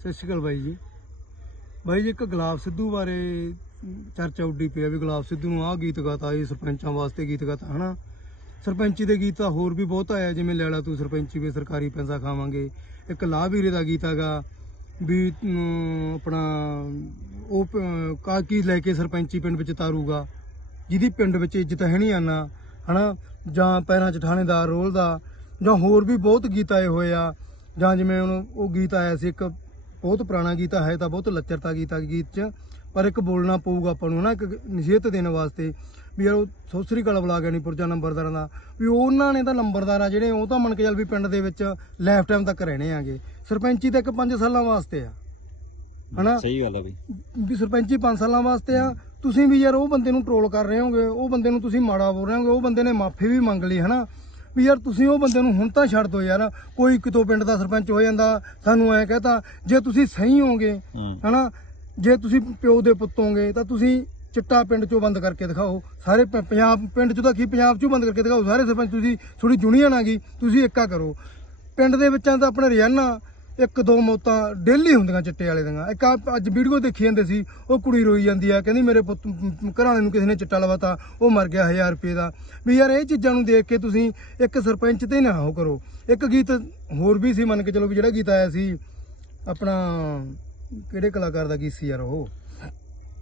ਸਤਿ ਸ਼੍ਰੀ ਅਕਾਲ ਬਾਈ ਜੀ। ਬਾਈ ਜੀ, ਇੱਕ ਗੁਲਾਬ ਸਿੱਧੂ ਬਾਰੇ ਚਰਚਾ ਉੱਡੀ ਪਈ ਆ ਵੀ ਗੁਲਾਬ ਸਿੱਧੂ ਨੂੰ ਆਹ ਗੀਤ ਗਾਤਾ, ਇਹ ਸਰਪੰਚਾਂ ਵਾਸਤੇ ਗੀਤ ਗਾਤਾ, ਹਨਾ? ਸਰਪੰਚੀ ਦੇ ਗੀਤ ਤਾਂ ਹੋਰ ਵੀ ਬਹੁਤ ਆਇਆ, ਜਿਵੇਂ ਲੈਲਾ ਤੂੰ ਸਰਪੰਚੀ ਵੇ ਸਰਕਾਰੀ ਪੈਸਾ ਖਾਵਾਂਗੇ। ਇੱਕ ਲਾਹ ਵੀਰੇ ਦਾ ਗੀਤ ਹੈਗਾ ਵੀ ਆਪਣਾ ਉਹ ਕਾਕੀ ਲੈ ਕੇ ਸਰਪੰਚੀ ਪਿੰਡ ਵਿੱਚ ਤਾਰੂਗਾ? ਜਿਹਦੀ ਪਿੰਡ ਵਿੱਚ ਇੱਜ਼ਤ ਹੈ ਨਹੀਂ ਆਨਾ, ਹਨਾ? ਜਾਂ ਪੈਰਾਂ 'ਚ ਥਾਣੇਦਾਰ ਰੋਲ ਦਾ ਜਾਂ ਹੋਰ ਵੀ ਬਹੁਤ ਗੀਤ ਆਏ ਹੋਏ ਆ। ਜਾਂ ਜਿਵੇਂ ਹੁਣ ਉਹ ਗੀਤ ਆਇਆ ਸੀ ਇੱਕ ਬਹੁਤ ਪੁਰਾਣਾ ਗੀਤ ਹੈ ਤਾਂ ਬਹੁਤ ਲੱਚਰਤਾ ਗੀਤ ਆ ਗੀਤ 'ਚ। ਪਰ ਇੱਕ ਬੋਲਣਾ ਪਊਗਾ ਆਪਾਂ ਨੂੰ ਨਾ ਇੱਕ ਨਸੀਹਤ ਦੇਣ ਵਾਸਤੇ ਵੀ ਯਾਰ ਉਹ ਸੋਸਰੀ ਕਲਾ ਬੁਲਾ ਗਿਆ ਨਹੀਂ ਪੁਰਜਾ ਨੰਬਰਦਾਰਾਂ ਦਾ। ਵੀ ਉਹਨਾਂ ਨੇ ਤਾਂ ਨੰਬਰਦਾਰ ਆ ਜਿਹੜੇ ਉਹ ਤਾਂ ਮੰਨ ਕੇ ਚੱਲ ਵੀ ਪਿੰਡ ਦੇ ਵਿੱਚ ਲਾਈਫ ਟਾਈਮ ਤੱਕ ਰਹਿਣੇ ਆਗੇ। ਸਰਪੰਚੀ ਤਾਂ ਇੱਕ 5 ਸਾਲਾਂ ਵਾਸਤੇ ਆ। ਹਨਾ? ਸਹੀ ਗੱਲ ਆ ਬਈ। ਵੀ ਸਰਪੰਚੀ 5 ਸਾਲਾਂ ਵਾਸਤੇ ਆ। ਤੁਸੀਂ ਵੀ ਯਾਰ ਉਹ ਬੰਦੇ ਨੂੰ ਟਰੋਲ ਕਰ ਰਹੇ ਹੋਗੇ ਉਹ ਬੰਦੇ ਨੂੰ ਤੁਸੀਂ ਮਾੜਾ ਬੋਲ ਰਹੇ ਹੋਗੇ ਉਹ ਬੰਦੇ ਨੇ ਮਾਫੀ ਵੀ ਮੰਗ ਲਈ ਹਨਾ? ਵੀ ਯਾਰ ਤੁਸੀਂ ਉਹ ਬੰਦੇ ਨੂੰ ਹੁਣ ਤਾਂ ਛੱਡ ਦਿਓ ਯਾਰ ਕੋਈ ਕਿਤੋਂ ਪਿੰਡ ਦਾ ਸਰਪੰਚ ਹੋ ਜਾਂਦਾ ਸਾਨੂੰ ਐ ਕਹਤਾ ਜੇ ਤੁਸੀਂ ਸਹੀ ਹੋਗੇ ਹਨਾ ਜੇ ਤੁਸੀਂ ਪਿਓ ਦੇ ਪੁੱਤ ਹੋਗੇ ਤਾਂ ਤੁਸੀਂ ਚਿੱਟਾ ਪਿੰਡ ਚੋਂ ਬੰਦ ਕਰਕੇ ਦਿਖਾਓ। ਸਾਰੇ ਪੰਜਾਬ ਪਿੰਡ ਚੋਂ ਤਾਂ ਕੀ ਪੰਜਾਬ ਚੋਂ ਬੰਦ ਕਰਕੇ ਦਿਖਾਓ ਸਾਰੇ ਸਰਪੰਚ ਤੁਸੀਂ ਥੋੜੀ ਜੁਨੀਅਨ ਆ ਗਈ ਤੁਸੀਂ ਏਕਾ ਕਰੋ। ਪਿੰਡ ਦੇ ਵਿੱਚਾਂ ਤਾਂ ਆਪਣੇ ਰੋਜ਼ਾਨਾ ਇੱਕ ਦੋ ਮੌਤਾਂ ਡੇਲੀ ਹੁੰਦੀਆਂ ਚਿੱਟੇ ਵਾਲੇ ਦੀਆਂ। ਇੱਕ ਆਹ ਅੱਜ ਵੀਡੀਓ ਦੇਖੀ ਜਾਂਦੇ ਸੀ ਉਹ ਕੁੜੀ ਰੋਈ ਜਾਂਦੀ ਆ ਕਹਿੰਦੀ ਮੇਰੇ ਪੁੱਤ ਘਰਾਣੇ ਨੂੰ ਕਿਸੇ ਨੇ ਚਿੱਟਾ ਲਵਾਤਾ ਉਹ ਮਰ ਗਿਆ 1000 ਰੁਪਏ ਦਾ। ਵੀ ਯਾਰ ਇਹ ਚੀਜ਼ਾਂ ਨੂੰ ਦੇਖ ਕੇ ਤੁਸੀਂ ਇੱਕ ਸਰਪੰਚ ਤੇ ਨਾ ਉਹ ਕਰੋ। ਇੱਕ ਗੀਤ ਹੋਰ ਵੀ ਸੀ ਮੰਨ ਕੇ ਚਲੋ ਵੀ ਜਿਹੜਾ ਗੀਤ ਆਇਆ ਸੀ ਆਪਣਾ ਕਿਹੜੇ ਕਲਾਕਾਰ ਦਾ ਗੀਤ ਸੀ ਯਾਰ ਉਹ?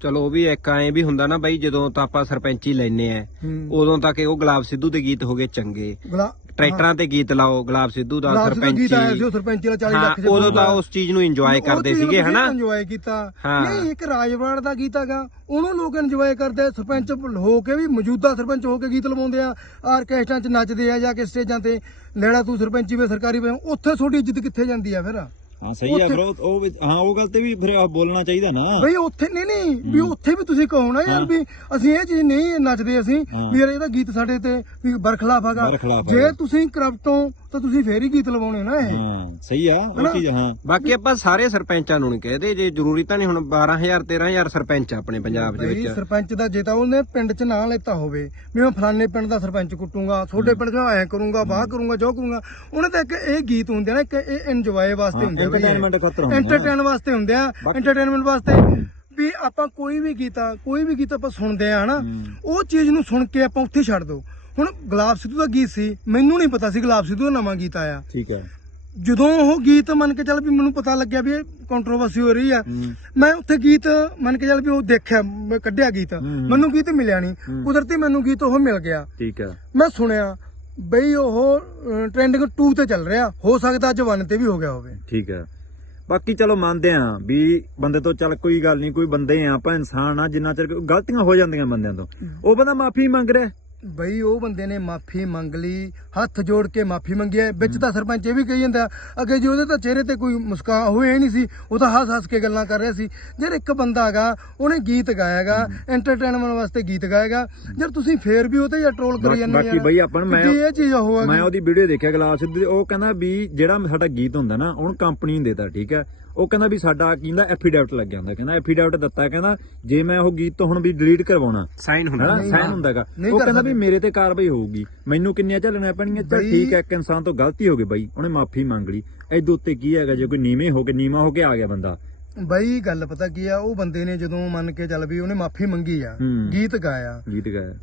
ਚਲੋ ਉਹ ਵੀ ਇੱਕ ਐਂ ਵੀ ਹੁੰਦਾ ਨਾ ਬਾਈ ਜਦੋਂ ਤਾਂ ਆਪਾਂ ਸਰਪੰਚੀ ਲੈਨੇ ਆ ਹੂੰ। ਉਦੋਂ ਤੱਕ ਇਹ ਉਹ ਗੁਲਾਬ ਸਿੱਧੂ ਦੇ ਗੀਤ ਹੋ ਗਏ ਚੰਗੇ। ਗੁਲਾ- ਟਰੈਕਟਰਾਂ ਤੇ ਗੀਤ ਲਾਓ ਗੁਲਾਬ ਸਿੱਧੂ ਦਾ ਆਇਆ ਸੀ ਸਰਪੰਚੀ ਸਰਪੰਚੀ ਵਾਲਾ 40 ਹਾਂ ਲੱਖ ਉਦੋਂ ਤਾਂ ਉਸ ਚੀਜ਼ ਨੂੰ ਇੰਜੋਏ ਕਰਦੇ ਸੀਗੇ ਹਨਾ? ਇੰਜੋਏ ਕੀਤਾ। ਨਹੀਂ ਇੱਕ ਰਾਜਵਾੜ ਦਾ ਗੀਤ ਹੈਗਾ ਉਹਨੂੰ ਲੋਕ ਇੰਜੋਏ ਕਰਦੇ ਸਰਪੰਚ ਹੋ ਕੇ ਵੀ ਮੌਜੂਦਾ ਸਰਪੰਚ ਹੋ ਕੇ ਗੀਤ ਲਵਾਉਂਦੇ ਆ ਆਰਕੈਸਟਰਾਂ 'ਚ ਨੱਚਦੇ ਆ ਜਾਂ ਕਿ ਸਟੇਜਾਂ ਤੇ ਲੈਣਾ ਤੂੰ ਸਰਪੰਚੀ ਵੇ ਸਰਕਾਰੀ ਵੇ ਉੱਥੇ ਤੁਹਾਡੀ ਇੱਜ਼ਤ ਕਿੱਥੇ ਜਾਂਦੀ ਆ ਫਿਰ? ਹਾਂ ਸਹੀ ਆ ਬ్రో ਉਹ ਵੀ- ਹਾਂ ਉਹ ਗੱਲ ਤੇ ਵੀ ਫਿਰ ਬੋਲਣਾ ਚਾਹੀਦਾ ਨਾ ਬਈ ਉੱਥੇ ਨਹੀਂ ਨਹੀਂ ਵੀ ਉੱਥੇ ਵੀ ਤੁਸੀਂ ਕਹੋ ਨਾ ਯਾਰ ਵੀ ਅਸੀਂ ਇਹ ਚੀਜ਼ ਨਹੀਂ ਨੱਚਦੇ ਅਸੀਂ ਹਾਂ। ਵੀ ਯਾਰ ਇਹਦਾ ਗੀਤ ਸਾਡੇ ਤੇ ਵੀ ਬਰਖਲਾਫ ਹੈਗਾ ਬਰਖਲਾਫ ਜੇ ਹੈਗਾ। ਤੁਸੀਂ ਕਰਪਟ ਤਾਂ ਤੁਸੀਂ ਫੇਰ ਹੀ ਗੀਤ ਲਵਾਉਣੇ ਨਾ ਇਹ। ਹਾਂ ਸਹੀ ਆ ਉਹ? ਚੀਜ਼ ਹਾਂ। ਬਾਕੀ ਆਪਾਂ ਸਾਰੇ ਸਰਪੰਚਾਂ ਨੂੰ ਨਹੀਂ ਕਹਦੇ ਜੇ ਜ਼ਰੂਰੀ ਤਾਂ ਨਹੀਂ ਹੁਣ 12000 13000 ਸਰਪੰਚ ਆ ਆਪਣੇ ਪੰਜਾਬ ਦੇ ਬਈ ਵਿੱਚ। ਸਰਪੰਚ ਦਾ ਜੇ ਤਾਂ ਉਹਨੇ ਪਿੰਡ 'ਚ ਨਾਂ ਲੈਤਾ ਹੋਵੇ ਵੀ ਮੈਂ ਫਲਾਣੇ ਪਿੰਡ ਦਾ ਸਰਪੰਚ ਕੁੱਟੂੰਗਾ ਤੁਹਾਡੇ ਪਿੰਡ 'ਚ ਐ ਕਰੂੰਗਾ ਬਾਹ ਕਰੂੰਗਾ ਜੋ ਕਰੂੰਗਾ ਉਹਨੇ ਤਾਂ ਇੱਕ ਇਹ ਗੀਤ ਹੁੰਦੇ ਨਾ ਇੱਕ ਇਹ ਇੰਜੋਏ ਵਾਸਤੇ ਹੁੰਦੇ ਆ ਬਈ entertainment ਖਾਤਰ ਹੁੰਦੇ ਆ। ਐਂਟਰਟੇਨ ਵਾਸਤੇ ਹੁੰਦੇ ਆ ਐਂਟਰਟੇਨਮੈਂਟ ਵਾਸਤੇ ਵੀ ਆਪਾਂ ਕੋਈ ਵੀ ਗੀਤ ਆ ਕੋਈ ਵੀ ਗੀਤ ਆਪਾਂ ਸੁਣਦੇ ਆ ਹਨਾ? ਹੂੰ। ਉਹ ਚੀਜ਼ ਨੂੰ ਸੁਣ ਕੇ ਆਪਾਂ ਉੱਥੇ ਛੱਡ ਦੋ। ਹੁਣ ਗੁਲਾਬ ਸਿੱਧੂ ਦਾ ਗੀਤ ਸੀ ਮੈਨੂੰ ਨਹੀਂ ਪਤਾ ਸੀ ਗੁਲਾਬ ਸਿੱਧੂ ਦਾ ਨਵਾਂ ਗੀਤ ਆਇਆ। ਠੀਕ ਹੈ। ਜਦੋਂ ਉਹ ਗੀਤ ਮੰਨ ਕੇ ਚੱਲ ਵੀ ਮੈਨੂੰ ਪਤਾ ਲੱਗਿਆ ਵੀ ਇਹ ਕੰਟਰੋਵਰਸੀ ਹੋ ਰਹੀ ਆ। ਮੈਂ ਉੱਥੇ ਗੀਤ ਮੰਨ ਕੇ ਚੱਲ ਵੀ ਉਹ ਦੇਖਿਆ ਮੈਂ ਕੱਢਿਆ ਗੀਤ। ਮੈਨੂੰ ਗੀਤ ਮਿਲਿਆ ਨਹੀਂ। ਕੁਦਰਤੀ ਮੈਨੂੰ ਗੀਤ ਉਹ ਮਿਲ ਗਿਆ। ਠੀਕ ਹੈ। ਮੈਂ ਸੁਣਿਆ ਬਈ ਉਹ ਟ੍ਰੈਂਡਿੰਗ 2 ਤੇ ਚੱਲ ਰਿਹਾ। ਹੋ ਸਕਦਾ ਅੱਜ 1 ਤੇ ਵੀ ਹੋ ਗਿਆ ਹੋਵੇ। ਠੀਕ ਹੈ। ਬਾਕੀ ਚਲੋ ਮੰਨਦੇ ਆ ਵੀ ਬੰਦੇ ਤੋਂ ਚੱਲ ਕੋਈ ਗੱਲ ਨਹੀਂ ਕੋਈ ਬੰਦੇ ਆ ਆਪਾਂ ਇਨਸਾਨ ਆ ਜਿੰਨਾ ਚਿਰ ਗਲਤੀਆਂ ਹੋ ਜਾਂਦੀਆਂ ਬੰਦਿਆਂ ਤੋਂ। ਉਹ ਬੰਦਾ ਮਾਫੀ ਮੰਗ ਰਿਹਾ। ਬਈ ਉਹ ਬੰਦੇ ਨੇ ਮਾਫੀ ਮੰਗ ਲਈ ਹੱਥ ਜੋੜ ਕੇ ਮਾਫੀ ਮੰਗੀ ਹੈ। ਵਿੱਚ ਤਾਂ ਸਰਪੰਚ ਇਹ ਵੀ ਕਹੀ ਜਾਂਦਾ ਅਗੇ ਜੇ ਉਹਦੇ ਤਾਂ ਚਿਹਰੇ ਤੇ ਕੋਈ ਮੁਸਕਾਨ ਹੋਏ ਨਹੀਂ ਸੀ ਉਹ ਤਾਂ ਹੱਸ ਹੱਸ ਕੇ ਗੱਲਾਂ ਕਰ ਰਿਹਾ ਸੀ। ਯਾਰ ਇੱਕ ਬੰਦਾ ਹੈਗਾ ਉਹਨੇ ਗੀਤ ਗਾਇਆਗਾ ਐਂਟਰਟੇਨਮੈਂਟ ਵਾਸਤੇ ਗੀਤ ਗਾਏਗਾ ਯਾਰ ਤੁਸੀਂ ਫੇਰ ਵੀ ਉਹ ਤੇ ਯਾਰ ਟ੍ਰੋਲ ਕਰੀ ਜਾਂਦੇ ਬਾਕੀ ਬਈ ਆਪਾਂ ਨੂੰ ਮੈਂ ਇਹ ਚੀਜ਼ ਉਹਦੀ ਵੀਡੀਓ ਦੇਖਿਆ ਗਲਾਸ ਉਹ ਕਹਿੰਦਾ ਵੀ ਜਿਹੜਾ ਸਾਡਾ ਗੀਤ ਹੁੰਦਾ ਨਾ ਉਹਨੂੰ ਕੰਪਨੀ ਨੂੰ ਦੇਤਾ ਠੀਕ ਹੈ? ਉਹ ਕਹਿੰਦਾ ਵੀ ਸਾਡਾ ਕਹਿੰਦਾ ਐਫੀਡੈਵਿਟ ਲੱਗ ਜਾਂਦਾ। ਕਹਿੰਦਾ ਐਫੀਡੈਵਿਟ ਦਿੱਤਾ ਕਹਿੰਦਾ ਜੇ ਮੈਂ ਉਹ ਗੀਤ ਤੋਂ ਹੁਣ ਵੀ ਡਿਲੀਟ ਕਰਵਾਉਣਾ। ਸਾਈਨ ਹੁੰਦਾ। ਸਾਈਨ। ਹੁੰਦਾਗਾ। ਉਹ ਕਹਿੰਦਾ ਵੀ। ਮੇਰੇ ਤੇ ਕਾਰਵਾਈ ਹੋਊਗੀ। ਮੈਨੂੰ ਕਿੰਨੀਆਂ ਝੱਲਣੀਆਂ ਪੈਣਗੀਆਂ ਚੱਲ ਠੀਕ ਹੈ ਇੱਕ ਇਨਸਾਨ ਤੋਂ ਗਲਤੀ ਹੋ ਗਈ ਬਾਈ। ਉਹਨੇ ਮਾਫੀ ਮੰਗ ਲਈ। ਐਦੋਂ ਉੱਤੇ ਕੀ ਹੈਗਾ? ਜੇ ਕੋਈ ਨੀਵੇਂ ਹੋ ਕੇ ਨੀਵਾ ਹੋ ਕੇ ਆ ਗਿਆ ਬੰਦਾ ਬਈ ਗੱਲ ਪਤਾ ਕੀ ਆ ਉਹ ਬੰਦੇ ਨੇ ਜਦੋਂ ਮੰਨ ਕੇ ਚੱਲ ਵੀ ਉਹਨੇ ਮਾਫੀ ਮੰਗੀ ਆ ਹੂੰ। ਗੀਤ ਗਾਇਆ। ਗੀਤ ਗਾਇਆ।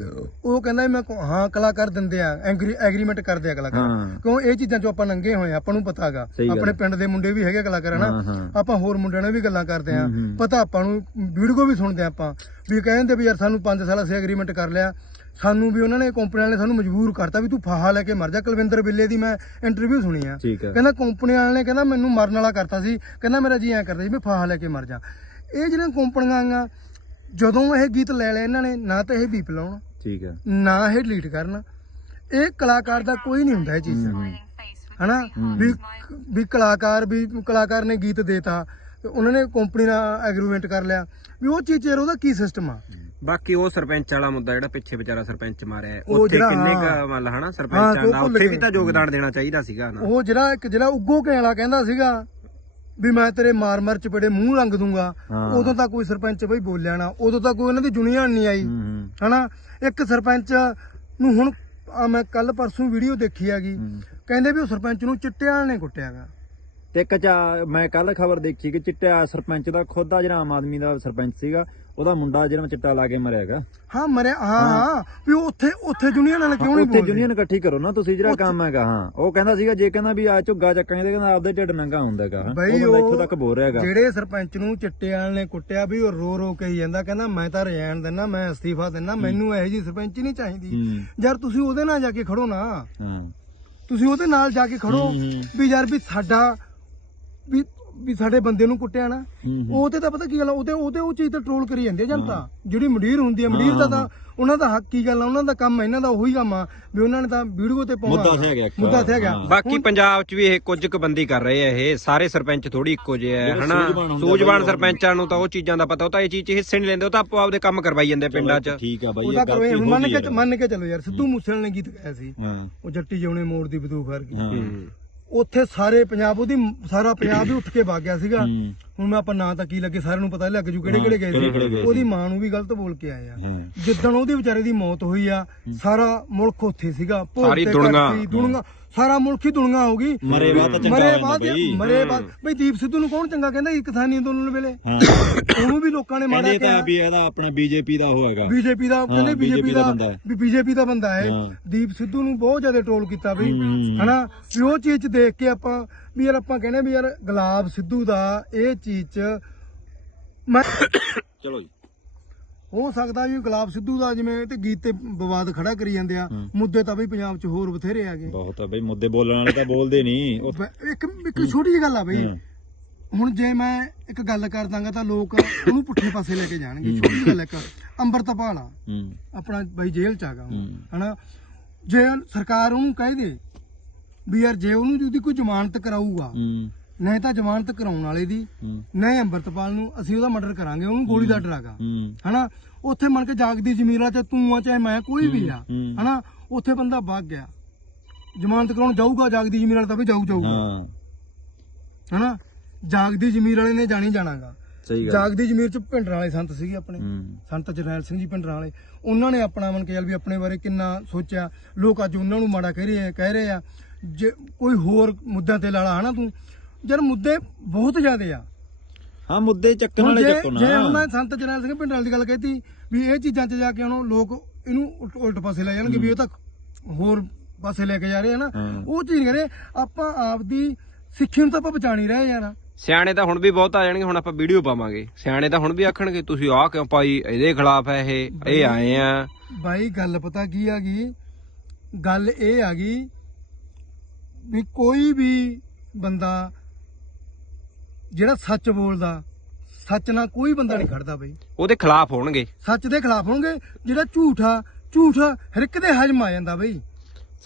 ਉਹ ਕਹਿੰਦਾ ਵੀ ਮੈਂ ਕੋ- ਹਾਂ ਕਲਾਕਾਰ ਦਿੰਦੇ ਆ ਐਗਰੀਮੈਂਟ ਕਰਦੇ ਆ ਕਲਾਕਾਰ। ਕਿਉਂ ਇਹ ਚੀਜ਼ਾਂ ਚੋਂ ਆਪਾਂ ਨੰਗੇ ਹੋਏ ਆ ਆਪਾਂ ਨੂੰ ਪਤਾ ਹੈਗਾ ਸਹੀ ਗੱਲ ਆਪਣੇ। ਪਿੰਡ ਦੇ ਮੁੰਡੇ ਵੀ ਹੈਗੇ ਕਲਾਕਾਰ ਹਾਂ, ਹਨਾ? ਹਾਂ। ਆਪਾਂ ਹੋਰ ਮੁੰਡਿਆਂ ਨਾਲ ਵੀ ਗੱਲਾਂ ਕਰਦੇ ਆ। ਹੂੰ, ਹੂੰ। ਪਤਾ ਆਪਾਂ ਨੂੰ ਵੀਡੀਓ ਵੀ ਸੁਣਦੇ ਆ ਆਪਾਂ। ਵੀ ਕਹਿੰਦੇ ਵੀ ਯਾਰ ਸਾਨੂੰ 5 ਸਾਲ ਅਸੀਂ ਐਗਰੀਮੈਂਟ ਕਰ ਲਿਆ। ਸਾਨੂੰ ਵੀ ਉਹਨਾਂ ਨੇ ਕੰਪਨੀ ਵਾਲਿਆਂ ਨੇ ਸਾਨੂੰ ਮਜਬੂਰ ਕਰਤਾ ਵੀ ਤੂੰ ਫਾਹਾ ਲੈ ਕੇ ਮਰ ਜਾ। ਕੁਲਵਿੰਦਰ ਬਿੱਲੇ ਦੀ ਮੈਂ ਇੰਟਰਵਿਊ ਸੁਣੀ ਆ। ਠੀਕ ਹੈ ਕਹਿੰਦਾ ਕੰਪਨੀ ਵਾਲਿਆਂ ਨੇ ਕਹਿੰਦਾ ਮੈਨੂੰ ਮਰਨ ਵਾਲਾ ਕਰਤਾ ਸੀ। ਕਹਿੰਦਾ ਮੇਰਾ ਜੀ ਐ ਕਰਦਾ ਸੀ ਵੀ ਫਾਹਾ ਲੈ ਕੇ ਮਰ ਜਾ। ਇਹ ਜਿਹੜੀਆਂ ਕੰਪਨੀਆਂ ਆਈਆਂ ਜਦੋਂ ਇਹ ਗੀਤ ਲੈ ਲਿਆ ਇਹਨਾਂ ਨੇ ਨਾ ਤਾਂ ਇਹ ਬੀਪ ਲਾਉਣ ਠੀਕ ਹੈ ਨਾ ਇਹ ਡਿਲੀਟ ਕਰਨ। ਇਹ ਕਲਾਕਾਰ ਦਾ ਕੋਈ ਨਹੀਂ ਹੁੰਦਾ ਇਹ ਚੀਜ਼ ਹੂੰ। ਹਨਾ? ਵੀ ਵੀ ਕਲਾਕਾਰ ਵੀ ਕਲਾਕਾਰ ਨੇ ਗੀਤ ਦੇਤਾ ਤੇ ਉਹਨਾਂ ਨੇ ਕੰਪਨੀ ਨਾਲ ਐਗਰੀਮੈਂਟ ਕਰ ਲਿਆ। ਵੀ ਉਹ ਚੀਜ਼ ਯਾਰ ਉਹਦਾ ਕੀ ਸਿਸਟਮ ਆ? ਬਾਕੀ ਉਹ ਸਰਪੰਚ ਵਾਲਾ ਮੁੱਦਾ ਜਿਹੜਾ ਪਿੱਛੇ ਵਿਚਾਰਾ ਸਰਪੰਚ ਮਾਰਿਆ ਉੱਥੇ ਕਿੰਨੇ। ਕ ਮੱਲ ਹਨਾ ਸਰਪੰਚਾਂ ਦਾ ਉੱਥੇ ਵੀ। ਤਾਂ ਯੋਗਦਾਨ ਦੇਣਾ ਚਾਹੀਦਾ ਸੀਗਾ ਨਾ ਉਹ ਜਿਹੜਾ ਇੱਕ ਜਿਹੜਾ ਉੱਗੋ ਕੇ ਵਾਲਾ ਕਹਿੰਦਾ ਸੀਗਾ ਵੀ ਮੈਂ ਤੇਰੇ ਮਾਰ ਮਾਰ ਚਪੇੜੇ ਮੂੰਹ ਰੰਗ ਦੂੰਗਾ। ਉਦੋਂ ਤਾਂ ਕੋਈ ਸਰਪੰਚ ਬਈ ਬੋਲਿਆ ਨਾ ਉਦੋਂ ਤਾਂ ਕੋਈ ਉਹਨਾਂ ਦੀ ਜੁਨੀਅਰ ਨਹੀਂ ਆਈ ਹਨਾ ਇੱਕ ਸਰਪੰਚ ਨੂੰ ਹੁਣ ਮੈਂ ਕੱਲ ਪਰਸੋਂ ਵੀਡੀਓ ਦੇਖੀ ਹੈਗੀ। ਕਹਿੰਦੇ ਵੀ ਉਹ ਸਰਪੰਚ ਨੂੰ ਚਿੱਟਿਆਂ ਨੇ ਕੁੱਟਿਆਗਾ ਤੇ ਇੱਕ ਚਾ ਮੈਂ ਕੱਲ ਖਬਰ ਦੇਖੀ ਕਿ ਚਿੱਟਾ ਸਰਪੰਚ ਦਾ ਖੁਦ ਦਾ ਜਿਹੜਾ ਆਮ ਆਦਮੀ ਦਾ ਸਰਪੰਚ ਸੀਗਾ ਉਹਦਾ ਮੁੰਡਾ ਜਿਹੜਾ ਚਿੱਟਾ ਲਾ ਕੇ ਮਰਿਆਗਾ ਹਾਂ ਮਰਿਆ ਹਾਂ ਹਾਂ ਵੀ ਉਹ ਉੱਥੇ ਉੱਥੇ ਦੁਨੀਆ ਨਾਲ ਕਿਉਂ ਨਹੀਂ ਉੱਥੇ ਯੂਨੀਅਨ ਇਕੱਠੀ ਕਰੋ ਨਾ ਤੁਸੀਂ ਜਿਹੜਾ ਕੰਮ ਹੈਗਾ ਹਾਂ। ਉਹ ਕਹਿੰਦਾ ਸੀਗਾ ਜੇ ਕਹਿੰਦਾ ਵੀ ਆ ਝੁੱਗਾ ਚੱਕਾਂਗੇ ਤੇ ਕਹਿੰਦਾ ਆਪਦੇ ਢਿੱਡ ਨੰਗਾ ਹੁੰਦਾਗਾ ਉਹ ਬਈ ਬੰਦਾ ਉਹ ਇੱਥੋਂ ਤੱਕ ਬੋਲ ਰਿਹਾਗਾ ਜਿਹੜੇ ਸਰਪੰਚ ਨੂੰ ਚਿੱਟੇ ਵਾਲੇ ਨੇ ਕੁੱਟਿਆ ਵੀ ਉਹ ਰੋ ਰੋ ਕੇ ਹੀ ਜਾਂਦਾ ਕਹਿੰਦਾ ਮੈਂ ਤਾਂ ਰਿਜ਼ਾਈਨ ਦਿੰਦਾ ਮੈਂ ਅਸਤੀਫਾ ਦਿੰਦਾ ਮੈਨੂੰ ਇਹੋ ਜੀ ਸਰਪੰਚ ਨਹੀਂ ਚਾਹੀਦੀ। ਯਾਰ ਤੁਸੀਂ ਉਹਦੇ ਨਾਲ ਜਾ ਕੇ ਖੜੋ ਨਾ। ਹਾਂ। ਤੁਸੀਂ ਉਹਦੇ ਨਾਲ ਜਾ ਕੇ ਖੜੋ। ਵੀ ਯਾਰ ਵੀ ਸਾਡਾ ਵੀ ਵੀ ਸਾਡੇ ਬੰਦੇ ਨੂੰ ਕੁੱਟਿਆ ਨਾ ਹੂੰ, ਹੂੰ। ਉਹ ਤੇ ਤਾਂ ਪਤਾ ਕੀ ਗੱਲ ਆ ਉਹਦੇ ਉਹਦੇ ਉਹ ਚੀਜ਼ ਤੇ ਟਰੋਲ ਕਰੀ ਜਾਂਦੀ ਜਨਤਾ। ਜਿਹੜੀ ਮੰਡੀਰ ਹੁੰਦੀ ਆ ਮੰਡੀਰ ਦਾ ਤਾਂ ਉਹਨਾਂ ਦਾ ਹੱਕ ਕੀ ਗੱਲ ਆ ਉਹਨਾਂ ਦਾ ਕੰਮ ਇਹਨਾਂ ਦਾ ਉਹੀ ਕੰਮ ਆ ਵੀ ਉਹਨਾਂ ਨੇ ਤਾਂ ਵੀਡੀਓ ਤੇ ਪਾਉਣਾ। ਮੁੱਦਾ ਤੇ ਹੈਗਾ ਇੱਕ। ਮੁੱਦਾ ਤੇ ਹੈਗਾ। ਹਾਂ। ਬਾਕੀ ਪੰਜਾਬ 'ਚ ਵੀ ਇਹ ਕੁਝ ਕੁ ਬੰਦੀ ਕਰ ਰਹੇ ਆ ਇਹ ਸਾਰੇ ਸਰਪੰਚ ਥੋੜੀ ਇੱਕੋ ਜਿਹੇ ਆ ਜਿਹੜੇ ਹਨਾ? ਸੂਝਵਾਨ ਹੁੰਦੇ ਸੂਝਵਾਨ ਆ, ਸਰਪੰਚਾਂ ਨੂੰ ਤਾਂ ਉਹ ਚੀਜ਼ਾਂ ਦਾ ਪਤਾ ਉਹ ਤਾਂ ਇਹ ਚੀਜ਼ 'ਚ ਹਿੱਸੇ ਨਹੀਂ ਲੈਂਦੇ ਉਹ ਤਾਂ ਆਪੋ ਆਪਦੇ ਕੰਮ ਕਰਵਾਈ ਜਾਂਦੇ ਆ ਪਿੰਡਾਂ 'ਚ। ਠੀਕ ਆ ਬਾਈ ਉਹਦਾ ਕਰੋ ਗਲਤੀ ਇਹ ਹੋ ਮੰਨ ਗਈ ਕੇ। ਮੰਨ ਕੇ ਚੱਲੋ ਯਾਰ ਸਿੱਧੂ ਮੂਸੇਵਾਲੇ ਨੇ ਗੀਤ ਗਾਇਆ ਸੀ। ਹਾਂ। ਉਹ ਜੱਟੀ ਜਉਣੇ ਮੋੜ ਦੀ ਬਦੂਖ ਵਰਗੀ ਹਾਂ। ਉੱਥੇ ਸਾਰੇ ਪੰਜਾਬ ਉਹਦੀ ਸਾਰਾ ਪੰਜਾਬ ਹੀ ਉੱਠ ਕੇ ਵਗ ਗਿਆ ਸੀਗਾ। ਹੁਣ ਮੈਂ ਆਪਾਂ ਨਾਂ ਤਾਂ ਕੀ ਲੱਗੇ ਸਾਰਿਆਂ ਨੂੰ ਪਤਾ ਲੱਗ ਜੂ ਕਿਹੜੇ ਕਿਹੜੇ ਗਏ ਕਿਹੜੇ-ਕਿਹੜੇ ਗਏ ਸੀ। ਉਹਦੀ ਮਾਂ ਨੂੰ ਵੀ ਗਲਤ ਬੋਲ ਕੇ ਆਏ ਆ। ਹਾਂ। ਜਿੱਦਣ ਉਹਦੇ ਵਿਚਾਰੇ ਦੀ ਮੌਤ ਹੋਈ ਆ ਸਾਰਾ ਮੁਲਕ ਉੱਥੇ ਸੀਗਾ। ਭੋਗ ਸਾਰੀ ਤੇ ਦੁਨੀਆ। ਸੀ, ਦੁਨੀਆ। ਸਾਰਾ ਮੁਲਕ ਹੀ ਦੁਨੀਆ ਹੋ ਗਈ। ਮਰੇ ਬਾਅਦ ਤਾਂ ਚੰਗਾ ਮਰੇ ਹੋ ਜਾਂਦਾ ਬਾਅਦ ਬਈ। ਮਰੇ ਬਾਅਦ। ਬਈ ਦੀਪ ਸਿੱਧੂ ਨੂੰ ਕੌਣ ਚੰਗਾ ਕਹਿੰਦਾ? ਸੀ ਕਿਸਾਨੀ ਅੰਦੋਲਨ ਵੇਲੇ। ਹਾਂ। ਉਹਨੂੰ ਵੀ ਲੋਕਾਂ ਨੇ ਮਾੜਾ ਕਹਿੰਦੇ ਤਾਂ ਵੀ ਇਹਦਾ ਆਪਣਾ ਬੀਜੇਪੀ ਦਾ ਹੋਏਗਾ ਬੀਜੇਪੀ ਦਾ ਕਹਿੰਦੇ ਬੀਜੇਪੀ ਦਾ ਦਾ ਬੰਦਾ ਹੈ। ਵੀ ਬੀਜੇਪੀ ਦਾ ਬੰਦਾ ਹੈ। ਹਾਂ। ਦੀਪ ਸਿੱਧੂ ਨੂੰ ਬਹੁਤ ਜ਼ਿਆਦਾ ਟ੍ਰੋਲ ਕੀਤਾ ਵੀ ਹੂੰ। ਹਨਾ? ਵੀ ਉਹ ਚੀਜ਼ 'ਚ ਦੇਖ ਕੇ ਆਪਾਂ ਵੀ ਯਾਰ ਆਪਾਂ ਕਹਿੰਦੇ ਵੀ ਯਾਰ ਗੁਲਾਬ ਸਿੱਧੂ ਦਾ ਇਹ ਚੀਜ਼ 'ਚ ਮੈਂ ਚਲੋ ਜੀ। ਹੋ ਸਕਦਾ ਵੀ ਗੁਲਾਬ ਸਿੱਧੂ ਦਾ ਜਿਵੇਂ ਤੇ ਗੀਤ ਤੇ ਵਿਵਾਦ ਖੜਾ ਕਰੀ ਜਾਂਦੇ ਆ ਹੂੰ। ਮੁੱਦੇ ਤਾਂ ਵੀ ਪੰਜਾਬ 'ਚ ਹੋਰ ਬਥੇਰੇ ਆਗੇ ਬਹੁਤ ਆ ਬਈ ਮੁੱਦੇ ਬੋਲਣ ਵਾਲੇ ਤਾਂ ਬੋਲਦੇ ਨਹੀਂ ਉਹ ਇੱਕ ਇੱਕ ਛੋਟੀ ਜਿਹੀ ਗੱਲ ਆ ਬਈ। ਹੂੰ। ਹੁਣ ਜੇ ਮੈਂ ਇੱਕ ਗੱਲ ਕਰ ਦਾਂਗਾ ਤਾਂ ਲੋਕ ਉਹਨੂੰ ਪੁੱਠੇ ਪਾਸੇ ਲੈ ਕੇ ਜਾਣਗੇ। ਛੋਟੀ ਜਿਹੀ ਗੱਲ ਇੱਕ। ਅੰਮ੍ਰਿਤਪਾਲ ਆ ਹੂੰ। ਆਪਣਾ ਬਾਈ ਜੇਲ੍ਹ ਚ ਆਗਾ ਹੂੰ। ਹਨਾ? ਜੇ ਸਰਕਾਰ ਉਹਨੂੰ ਕਹਿ ਦੇ ਵੀ ਯਾਰ ਜੇ ਉਹਨੂੰ ਉਹਦੀ ਕੋਈ ਜ਼ਮਾਨਤ ਕਰਾਊਗਾ ਹੂੰ। ਨਹੀਂ ਤਾਂ ਜ਼ਮਾਨਤ ਕਰਾਉਣ ਵਾਲੇ ਦੀ ਨਹੀਂ ਅੰਮ੍ਰਿਤਪਾਲ ਨੂੰ ਅਸੀਂ ਉਹਦਾ ਮਰਡਰ ਕਰਾਂਗੇ ਉਹਨੂੰ ਗੋਲੀ ਦਾ ਡਰਾਗਾ। ਹਨਾ? ਉੱਥੇ ਮੰਨ ਕੇ ਜਾਗਦੀ ਜ਼ਮੀਰ ਆ ਚਾਹੇ ਤੂੰ ਆ ਚਾਹੇ ਮੈਂ ਕੋਈ ਵੀ ਆ। ਹਨਾ? ਉੱਥੇ ਬੰਦਾ ਵਗ ਗਿਆ। ਜ਼ਮਾਨਤ ਕਰਾਉਣ ਜਾਊਗਾ ਜਾਗਦੀ ਜ਼ਮੀਰ ਵਾਲਾ ਤਾਂ ਵੀ ਜਾਊ ਜਾਊਗਾ। ਹਨਾ? ਜਾਗਦੀ ਜ਼ਮੀਰ ਵਾਲੇ ਨੇ ਜਾਣੀ ਜਾਣਾਗਾ। ਜਾਗਦੀ ਜ਼ਮੀਰ ਚ ਪਿੰਡਰਾਂ ਵਾਲੇ ਸੰਤ ਸੀਗੇ ਆਪਣੇ। ਸੰਤ ਜਰਨੈਲ ਸਿੰਘ ਜੀ ਪਿੰਡਰਾਂ ਵਾਲੇ। ਉਹਨਾਂ ਨੇ ਆਪਣਾ ਮਨ ਕੇ ਵੀ ਆਪਣੇ ਬਾਰੇ ਕਿੰਨਾ ਸੋਚਿਆ। ਲੋਕ ਅੱਜ ਉਹਨਾਂ ਨੂੰ ਮਾੜਾ ਕਹਿ ਰਹੇ ਆ ਕਹਿ ਰਹੇ ਆ। ਜੇ ਕੋਈ ਹੋਰ ਮੁੱਦਿਆਂ ਤੇ ਲਾਲਾ ਹਨਾ ਤੂੰ? ਯਾਰ ਮੁੱਦੇ ਬਹੁਤ ਜ਼ਿਆਦੇ ਆ। ਹਾਂ ਮੁੱਦੇ ਚੱਕਣ ਹੁਣ ਵਾਲੇ ਜੇ ਚੱਕੋ ਜੇ ਨਾ ਉਹਨਾਂ ਸੰਤ ਜਰਨੈਲ ਸਿੰਘ ਪਿੰਡਰਾਂ ਦੀ ਗੱਲ ਕਹਿਤੀ ਵੀ ਇਹ ਚੀਜ਼ਾਂ 'ਚ ਜਾ ਕੇ ਹੁਣ ਲੋਕ ਇਹਨੂੰ ਉਲਟ- ਉਲਟ ਪਾਸੇ ਲੈ ਜਾਣਗੇ ਵੀ ਇਹ ਤਾਂ ਹੋਰ ਪਾਸੇ ਲੈ ਕੇ ਜਾ ਰਹੇ ਆ ਨਾ। ਹਾਂ। ਉਹ ਚੀਜ਼ ਨਹੀਂ ਕਰੇ ਆਪਾਂ ਆਪਦੀ ਸਿੱਖੀ ਨੂੰ ਤਾਂ ਆਪਾਂ ਬਚਾਣੀ ਰਹੇ ਯਾਰ ਸਿਆਣੇ ਤਾਂ ਹੁਣ ਵੀ ਬਹੁਤ ਆ ਜਾਣਗੇ ਹੁਣ ਆਪਾਂ ਵੀਡੀਓ ਪਾਵਾਂਗੇ। ਸਿਆਣੇ ਤਾਂ ਹੁਣ ਵੀ ਆਖਣਗੇ ਤੁਸੀਂ ਆਹ ਕਿਉਂ ਪਾਈ? ਇਹਦੇ ਖਿਲਾਫ ਹੈ ਇਹ ਇਹ ਆਏ ਆ। ਬਾਈ ਗੱਲ ਪਤਾ ਕੀ ਆ ਗਈ? ਗੱਲ ਇਹ ਆ ਗਈ ਵੀ ਕੋਈ ਵੀ ਬੰਦਾ ਜਿਹੜਾ ਸੱਚ ਬੋਲਦਾ ਸੱਚ ਨਾਲ ਕੋਈ ਬੰਦਾ ਨਹੀਂ ਖੜਦਾ ਬਈ। ਉਹਦੇ ਖਿਲਾਫ ਹੋਣਗੇ। ਸੱਚ ਦੇ ਖਿਲਾਫ ਹੋਣਗੇ ਜਿਹੜਾ ਝੂਠ ਝੂਠ ਹਰ ਇੱਕ ਦੇ ਹਜਮ ਆ ਜਾਂਦਾ ਬਈ।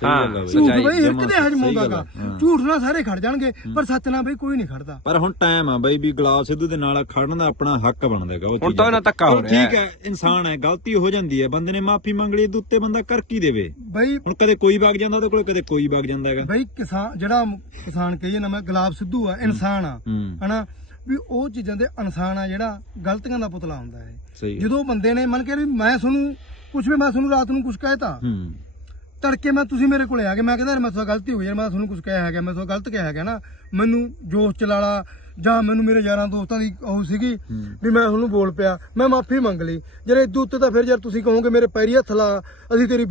ਗੱਲ ਆ ਬਈ। ਝੂਠ ਸੱਚਾਈ, ਬਈ ਜਮਾਂ ਦੇ ਸਹੀ ਗੱਲ ਹੁੰਦਾਗਾ ਆ, ਹਾਂ। ਝੂਠ ਨਾਲ ਸਾਰੇ ਖੜ ਜਾਣਗੇ ਪਰ ਸੱਚ ਨਾਲ ਬਈ ਕੋਈ ਨਹੀਂ ਖੜਦਾ। ਪਰ ਹੁਣ ਟਾਈਮ ਆ ਬਈ ਵੀ ਗੁਲਾਬ ਸਿੱਧੂ ਦੇ ਨਾਲ ਖੜਨ ਦਾ ਆਪਣਾ ਹੱਕ ਬਣਦਾ ਹੈਗਾ ਉਹ ਹੁਣ ਤਾਂ ਇਹਨਾਂ ਧੱਕਾ ਹੋ ਰਿਹਾ ਠੀਕ ਹੈ ਇਨਸਾਨ ਹੈ ਗਲਤੀ ਹੋ ਜਾਂਦੀ ਹੈ ਬੰਦੇ ਨੇ ਮਾਫੀ ਮੰਗ ਲਈ ਇਹਦੇ ਉੱਤੇ ਬੰਦਾ ਕਰ ਕੀ ਦੇਵੇ? ਬਈ ਹੁਣ ਕਦੇ ਕੋਈ ਵਗ ਜਾਂਦਾ ਉਹਦੇ ਕੋਲ ਕਦੇ ਕੋਈ ਵਗ ਜਾਂਦਾ ਹੈਗਾ। ਬਈ ਕਿਸਾਨ ਜਿਹੜਾ ਕਿਸਾਨ ਕਹੀਏ ਨਾ ਮੈਂ ਗੁਲਾਬ ਸਿੱਧੂ ਆ ਇਨਸਾਨ ਆ। ਹੂੰ। ਹਨਾ? ਵੀ ਉਹ ਚੀਜ਼ਾਂ ਦੇ ਇਨਸਾਨ ਆ ਜਿਹੜਾ ਗਲਤੀਆਂ ਦਾ ਪੁਤਲਾ ਹੁੰਦਾ ਹੈ। ਸਹੀ ਹੈ। ਜਦੋਂ ਬੰਦੇ ਨੇ ਮੰਨ ਕੇ ਵੀ ਮੈਂ ਤੁਹਾਨੂੰ ਕੁਝ ਵੀ ਮੈਂ ਤੁਹਾਨੂੰ ਰਾਤ ਨੂੰ ਕੁਝ ਕਹਿਤਾ। ਹੂੰ। ਤੜਕੇ ਮੈਂ ਤੁਸੀਂ ਮੇਰੇ ਕੋਲੇ ਆ ਗਏ। ਮੈਂ ਕਹਿੰਦਾ ਯਾਰ ਮੇਰੇ ਤੋਂ ਗਲਤੀ ਹੋਈ ਯਾਰ ਮੈਂ ਤੁਹਾਨੂੰ ਕੁਝ ਕਿਹਾ ਹੈਗਾ ਮੈਂ ਤੋਂ ਗਲਤ ਕਿਹਾ ਹੈਗਾ ਨਾ। ਮੈਨੂੰ ਜੋਸ਼ ਚਲਾਲਾ ਜਾਂ ਮੈਨੂੰ ਮੇਰੇ ਯਾਰਾਂ ਦੋਸਤਾਂ ਦੀ ਉਹ ਸੀਗੀ। ਵੀ ਮੈਂ ਉਹਨੂੰ ਬੋਲ ਪਿਆ ਮੈਂ ਮਾਫੀ ਮੰਗ ਲਈ। ਜਿਹੜੇ ਇਦੋਂ ਉੱਤੇ ਤਾਂ ਫਿਰ ਯਾਰ ਤੁਸੀਂ ਕਹੋਗੇ ਮੇਰੇ ਪੈਰੀ ਹੱਥ ਲਾ ਅਸੀਂ ਤੇਰੀ